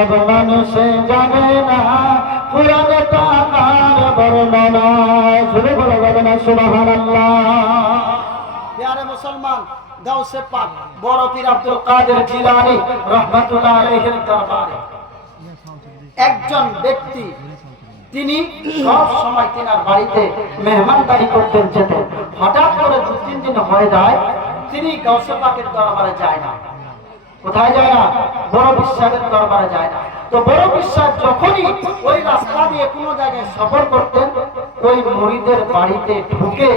সব মানুষে জানে না কোরআনে তার বর্ণনা। শুনে বলা যাবে না সুবহানাল্লাহ। প্যারে মুসলমান, গাউসে পাক বড় পীর আব্দুল কাদের জিলানী রাহমাতুল্লাহ আলাইহির দরবারে একজন ব্যক্তি, তিনি সব সময় তিনার বাড়িতে মেহমানদারি করতেন যেতেন। হঠাৎ করে 2-3 দিন হয়ে যায় তিনি গাউসে পাকের দরবারে যায় না। কোথায় যায় না? বড় বিশ্বাসের দরবারে যায় না। তো বড় বিশ্বাস যখনই ওই রাস্তা দিয়ে কোনো জায়গায় সফর করতেন, ওই মুরিদের বাড়িতে ঢুকে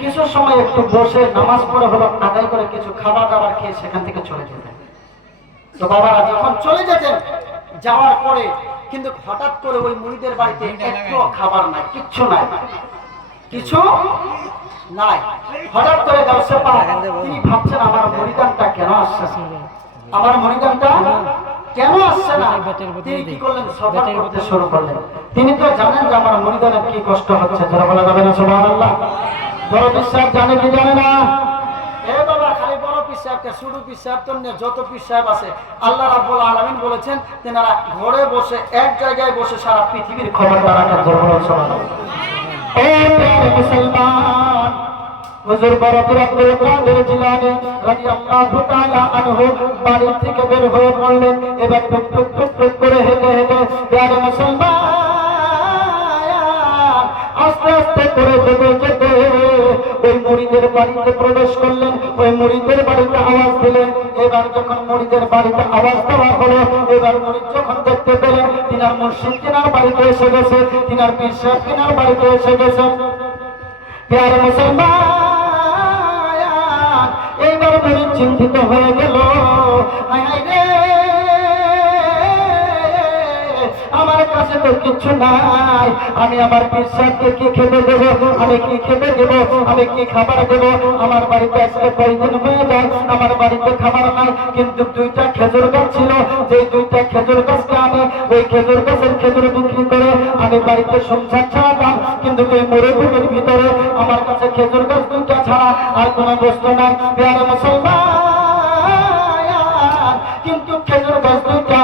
কিছু সময় একটু বসে নামাজ পড়ে হলো আদায় করে কিছু খাবার দাবার খেয়ে সেখান থেকে চলে যেতেন। তো বাবারা যখন চলে যেতেন, যাওয়ার পরে কিন্তু হঠাৎ করে ওই মুরিদের বাড়িতে একটু খাবার নাই, কিচ্ছু নাই, কিছু নাই। হঠাৎ করে গাউসে পাক তিনি ভাবছেন আমার মরিদানটা কেন আসছে, আমার মরিদানটা কেন আসছে না। তিনি কি করলেন? সফর করতে শুরু করলেন। তিনি তো জানেন যে আমার মরিদানের কি কষ্ট হচ্ছে। যারা বলা যাবে না সুবহানাল্লাহ। বড় বিশ্বাস জানে কি জানে না? এ বাবা, খালি বড় পিসাবকে শুধু পিসাব তো না, যত পিসাব আছে আল্লাহ রাব্বুল আলামিন বলেছেন তেনারা ঘরে বসে এক জায়গায় বসে সারা পৃথিবীর খবর রাখেন। যারা বলা সুবহানাল্লাহ। ও প্রিয় মুসলমান, হুজুর বড় পীর আব্দুল কাদের জিলানী রাদিয়াল্লাহু তাআলা আনহু বাড়ি থেকে বের হয়ে পড়লেন। এবার টুক টুক টুক টুক করে হেঁটে হেঁটে প্রিয় মুসলমান আস্তে আস্তে করে যেতে যেতে ওই মুরিদের বাড়িতে প্রবেশ করলেন। ওই মুরিদের বাড়িতে আওয়াজ দিলেন। এবার যখন মুরিদের বাড়িতে আওয়াজ দেওয়া হলো, এবার মুরিদ যখন দেখতে পেলেন তিনার মুর্শিদ তিনার বাড়িতে এসে গেছে, তিনার পীর সাহেব তিনার বাড়িতে এসে গেছে। প্রিয় মুসলমান, এইবার মুরিদ চিন্তিত হয়ে গেল, হায় হায় রে, আমার কাছে তো কিছু নাই, আমি আমার পীর সাহেবকে কি খেতে দেবো, আমি কি খেতে দেবো, আমি কি খাবার দেবো। আমার বাড়িতে আসলে কয়েকদিন হয়ে যায়, আমার বাড়িতে খাবার নাই। কিন্তু 2টা খেজুর গাছ ছিল, যে 2টা খেজুর গাছকে আমি ওই খেজুর গাছের খেজুর বিক্রি করে আমি বাড়িতে সংসার চালাতাম। কিন্তু এই মরুভূমির ভিতরে আমার কাছে খেজুর গাছ 2টা ছাড়া আর কোনো বস্তু নাই। প্রিয় মুসলমান, কিন্তু খেজুর গাছ 2টা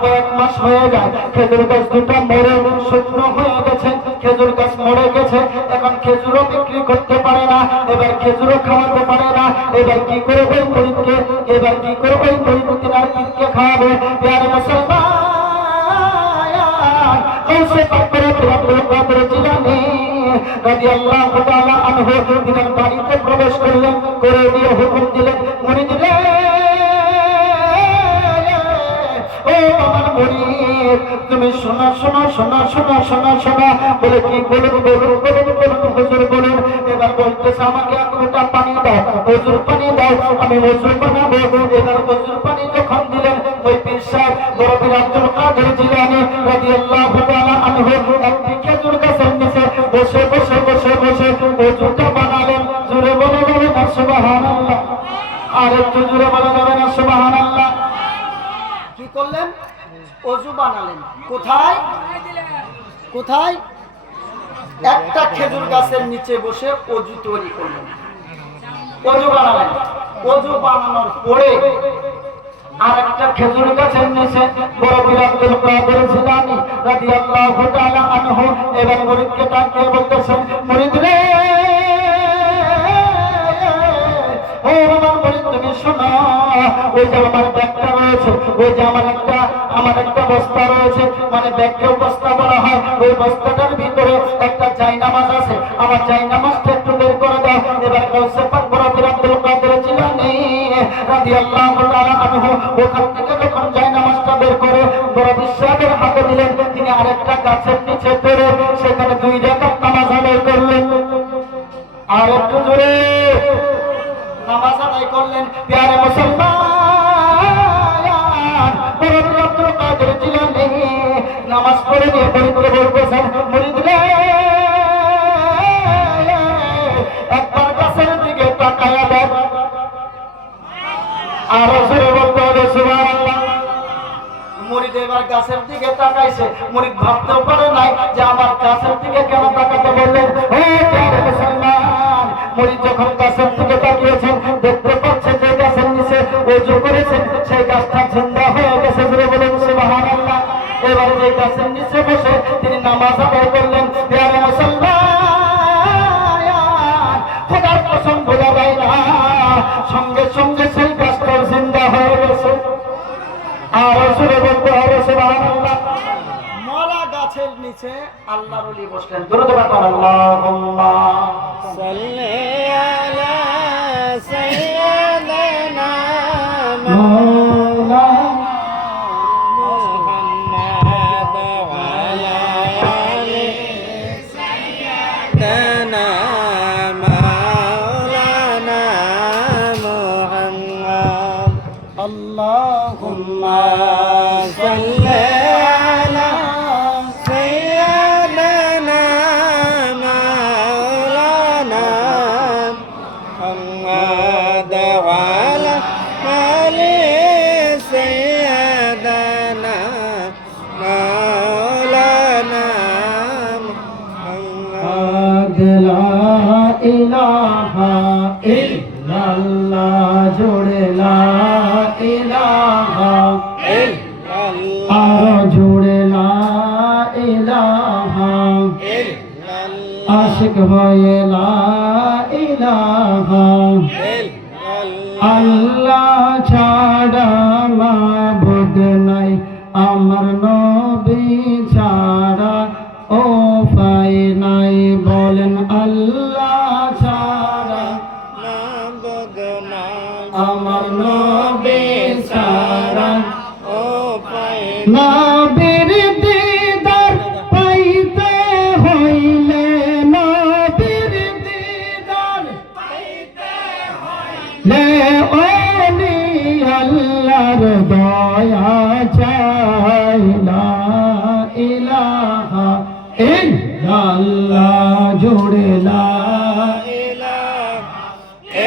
কয়েক মাস হয়ে যায়, খেজুর গাছ 2টা মরে শুকনো হয়ে গেছে, খেজুর গাছ মরে গেছে। এখন খেজুরও বিক্রি করতে পারে না, এবার খেজুরও খাওয়াতে পারে না। এবার কি করে ওই গরিবকে, এবার কি করে ওই গরিব তিনার পীরকে খাওয়াবে। প্রিয় মুসলমান, গাউসে পাক আব্দুল কাদের জিলানী রাদিয়াল্লাহু তাআলা আনহু তিনার বাড়িতে প্রবেশ করলেন, করে দিয়ে হুকুম দিলেন, মুরিদ রে, ও আমার মুরিদ, তুমি শোনা শোনা শোনা শোনা শোনা শোনা বলে কি বলুন বলুন বলুন বলুন হুজুর বলুন। এবার বলতেছে আমাকে 1 লোটা পানি দাও, হুজুর পানি দাও, আমি হুজুর বানাবো। এবার হুজুর পানি যখন দিলেন, ওই পীর সাহেব বড় পীর আব্দুল কাদের জিলানী রাদিয়াল্লাহু তাআলা আনহু একটি খেজুর গাছের নিচে বসে বসে বসে বসে হুজুরটা বানালেন। জোরে বলে বলে না সুবহানাল্লাহ। আর একটু জোরে বলা যাবে না সুবহানাল্লাহ। কি করলেন? ওযু বানালেন। কোথায়? কোথায়? একটা খেজুর গাছের নিচে বসে ওযু তৈরি করলেন, ওযু বানালেন। ওযু বানানোর পরে আর একটা খেজুর গাছের নিচে বড় পীর আব্দুল কাদের জিলানী রাদিয়াল্লাহু তাআলা আনহু এবার মুরিদকে ডাকিয়ে বলতেছেন, মুরিদ রে, ও আমার মুরিদ, তুমি শোনো, ওই যে আমার ব্যাগটা রয়েছে, ওই যে আমার একটা বস্তা রয়েছে, মানে ব্যাগকেও বস্তা বলা হয়, ওই বস্তাটার ভিতরে একটা জায়নামাজ আছে, আমার জায়নামাজটা একটু বের করে দাও। এবার গাউসে পাক বড় পীর আব্দুল কাদের জিলানী রাদিয়াল্লাহু তাআলা আনহু ওখান থেকে যখন জায়নামাজটা বের করে বড় বিশ্বাসের হাতে দিলেন, তিনি আরেকটা গাছের নিচে পড়ে সেখানে 2 রাকাত নামাজ আদায় করলেন। আর একটু জোরে নামাজ আদায় করলেন। প্রিয় মুসলমান, বড় পীর আব্দুল কাদের জিলানী নামাজ পড়ে নিয়ে মুরিদকে বলতেছেন, মুরিদ রে, একবার গাছের দিকে তাকায়া দেখ। আরো জোরে বলতে হবে সুবহানাল্লাহ। মুরিদ এবার গাছের দিকে তাকাইছে, মুরিদ ভাবতেও পারে নাই যে আমার গাছের দিকে কেন তাকাতে বললেন। ও প্রিয় মুসলমান, মুরিদ যখন গাছের দিকে তাকিয়েছেন, দেখতে পাচ্ছেন যে গাছের নিচে ওযু করেছেন, সেই গাছটা জিন্দা হয়ে গেছে। জোরে বলুন সুবহানাল্লাহ। নামাজ আদায় করলেন। প্রিয় মুসলমান, খোদার কসম বোঝা যায় না, সঙ্গে সঙ্গে সেই গাছটা জিন্দা হয়ে গেছে। আর জোরে বলতে হবে সুবহানাল্লাহ। মরা গাছের নিচে আল্লাহর ওলি বসলেন। দ্রুত বলুন আল্লাহুম্মা সাল্লি আলা সাইয়্যিদিনা মাওলানা মুহাম্মাদ ওয়া আলা আলি সাইয়্যিদিনা মাওলানা মুহাম্মাদ। আল্লাহুম্মা সাল্লি আলা সাইয়্যিদিনা মাওলানা মুহাম্মাদ ওয়া আলা আলি সাইয়্যিদিনা মাওলানা মুহাম্মাদ। লা ইলাহা ইল্লাল্লাহ, জোড়ে লা ইলাহা ইল্লাল্লাহ, আর জোড়ে লা ইলাহা ইল্লাল্লাহ, আশিক হয়ে লা ইলাহা ইল্লাল্লাহ, আল্লাহ ছাড়া মাবুদ নাই, আমার নবী ছাড়া ও পাই নাই। বলেন আল্লাহ ছাড়া মাবুদ নাই, আমার নবী ছাড়া ও পাই। নবীর দিদার পাইতে হইলে, নবীর দিদার পাইতে হইলে ওলি আল্লাহর দয়া চাই। লা ইলাহা ইল্লাল্লাহ, জোড়ে লা ইলাহা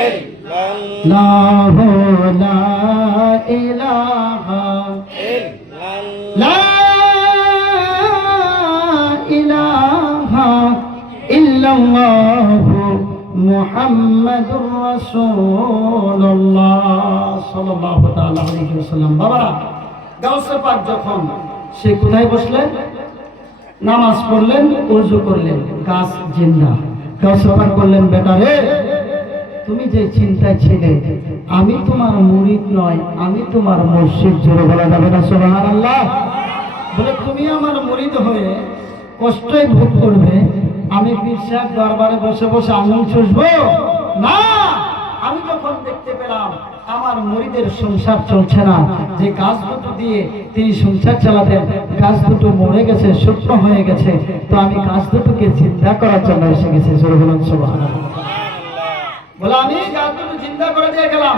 ইল্লাল্লাহ, লা ইলাহা ইল্লাল্লাহ, লা ইলাহা ইল্লাল্লাহ মুহাম্মাদুর রাসূলুল্লাহ সাল্লাল্লাহু তাআলা আলাইহি ওয়াসাল্লাম। বাবারা, গাউসে পাক যখন সে কোথায় বসলেন? নামাজ পড়লেন, ওযু করলেন, গাছ জিন্দা। গাউসে পাক বললেন, বেটা রে, তুমি যে চিন্তায় ছিলে, আমি তোমার মুরিদ নয়, আমি তোমার মুর্শিদ। জোরে বলা যাবে না সুবহানাল্লাহ? বলে তুমি আমার মুরিদ হয়ে কষ্টই ভোগ করবে, আমি পীর সাহেব দরবারে বসে বসে আঙুল চুষবো না। আমি যখন দেখতে পেলাম আমার মুরিদের সংসার চলছে না, যে গাছ দুটো দিয়ে তিনি সংসার চালাতেন, গাছ দুটো মরে গেছে, শুকনো হয়ে গেছে, তো আমি গাছ দুটোকে জিন্দা করার জন্য এসে গেছি। জোরে বলুন সুবহানাল্লাহ। বলে আমি গাছ দুটো জিন্দা করে দিয়ে গেলাম।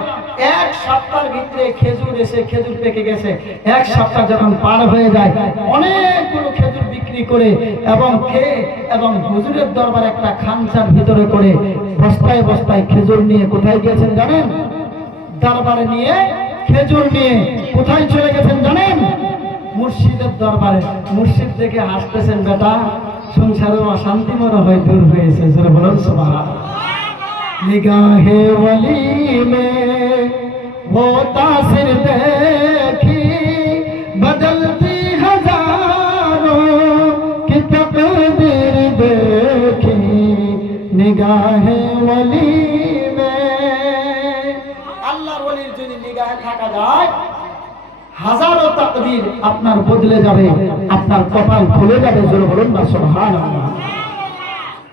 এক সপ্তাহের ভিতরে খেজুর এসে খেজুর পেকে গেছে। এক সপ্তাহ যখন পার হয়ে যায়, অনেকগুলো খেজুর বিক্রি করে এবং খেয়ে এবং হুজুরের দরবার একটা খানচার ভিতরে করে বস্তায় বস্তায় খেজুর নিয়ে কোথায় গিয়েছেন জানেন? দরবারে নিয়ে খেজুর নিয়ে কোথায় চলে গেছেন জানেন? মুর্শিদের দরবারে। মুর্শিদ দেখে হাসতেছেন, বেটা সংসারের অশান্তি মনে হয় দূর হয়েছে। জোরে বলুন সুবহানাল্লাহ। निगाहे वली में वो तासिर देखी, बदलती हजारों की तकदीर देखी, निगाहे वली में। আল্লাহর ওলির যদি নিগাহে থাকা যায়, হাজারো তাকদীর আপনার বদলে যাবে, আপনার কপাল খুলে যাবে। জোরে বলুন না সুবহানাল্লাহ।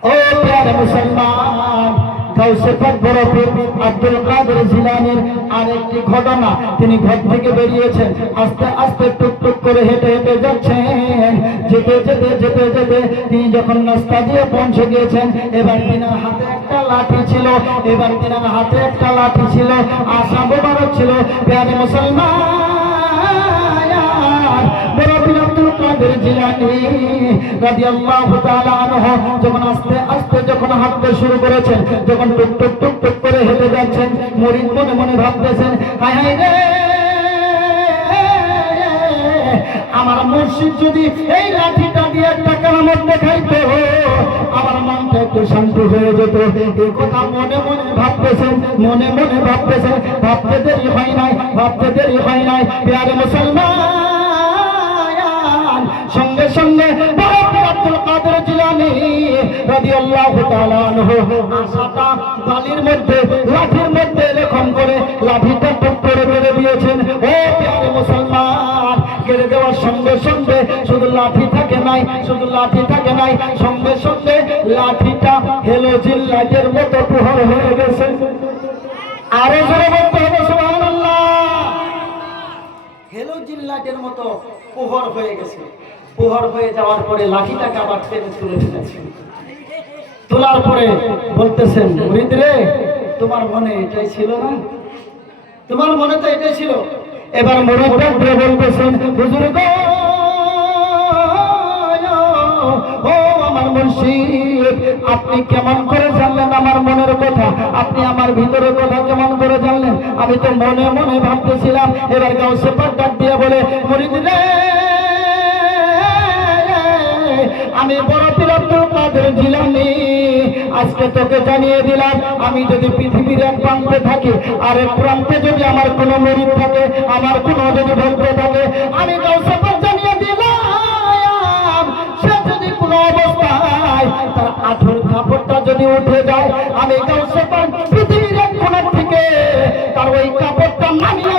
ও প্রিয় মুসলমান, গাউসে পাক বড় পীর আব্দুল কাদের জিলানীর আরেকটি ঘটনা। তিনি ঘর থেকে বেরিয়েছেন, আস্তে আস্তে টুকটুক করে হেঁটে হেঁটে যাচ্ছেন। যেতে যেতে যেতে যেতে তিনি যখন রাস্তা দিয়ে পৌঁছে গিয়েছেন, এবার তিনার হাতে একটা লাঠি ছিল, এবার তিনার হাতে একটা লাঠি ছিল, আশা মোবারক ছিল। প্রিয় মুসলমান, বড় পীর আব্দুল কাদের জিলানী রাদিয়াল্লাহু তাআলা আনহু যখন আস্তে আস্তে যখন হাঁটতে শুরু করেছেন, যখন টুকটুক টুকটুক করে হেঁটে যাচ্ছেন, মুরিদ মনে মনে ভাবতেছেন, হায় হায় রে, আমার মুর্শিদ যদি এই লাঠিটা দিয়ে একটা কারামত দেখাইতো, আমার মনটা একটু শান্ত হয়ে যেত। এই কথা মনে মনে ভাবতেছেন, মনে মনে ভাবতেছেন। ভাবতে দেরি হয় নাই, ভাবতে দেরি হয় নাই। প্রিয় মুসলমান, সঙ্গে সঙ্গে আব্দুল রাদিয়াল্লাহু তাআলা আনহু আশাটা বালির মধ্যে লাঠির মধ্যে এরকম করে লাঠিটা টুক করে কেটে দিয়েছেন। ও প্রিয় মুসলমান, কেটে দেওয়ার সঙ্গে সঙ্গে শুধু লাঠি থাকে নাই, শুধু লাঠি থাকে নাই, সঙ্গে সঙ্গে লাঠিটা হেলোজিন লাইটের মতো প্রহর হয়ে গেছে। আরো জোরে বলতে হবে সুবহানাল্লাহ। হেলোজিন লাইটের মতো প্রহর হয়ে গেছে। প্রহর হয়ে যাওয়ার পরে লাঠিটাকে আবার টেনে তুলে দিয়েছে। তোলার পরে বলতেছেন, মুরিদ রে, তোমার মনে এটাই ছিল না? তোমার মনে তো এটাই ছিল। এবার মুরিদটা বলতেছেন, হুজুর গো, ও আমার মুর্শিদ, আপনি কেমন করে জানলেন আমার মনের কথা? আপনি আমার ভিতরের কথা কেমন করে জানলেন? আমি তো মনে মনে ভাবতেছিলাম। এবার গাউসে পাক ডাক দিয়ে বলে, মুরিদ রে, আমি বড় পীর আব্দুল কাদের জিলানী আজকে তোকে জানিয়ে দিলাম, আমি যদি পৃথিবীর এক প্রান্তে থাকি আর এক প্রান্তে যদি আমার কোনো মুরিদ থাকে, আমার কোনো যদি ভক্ত থাকে, আমি গাউসে পাক জানিয়ে দিলাম, সে যদি কোনো অবস্থায় তার আঠুর কাপড়টা যদি উঠে যায়, আমি গাউসে পাক পৃথিবীর এক কোণা থেকে তার ওই কাপড়টা নামিয়ে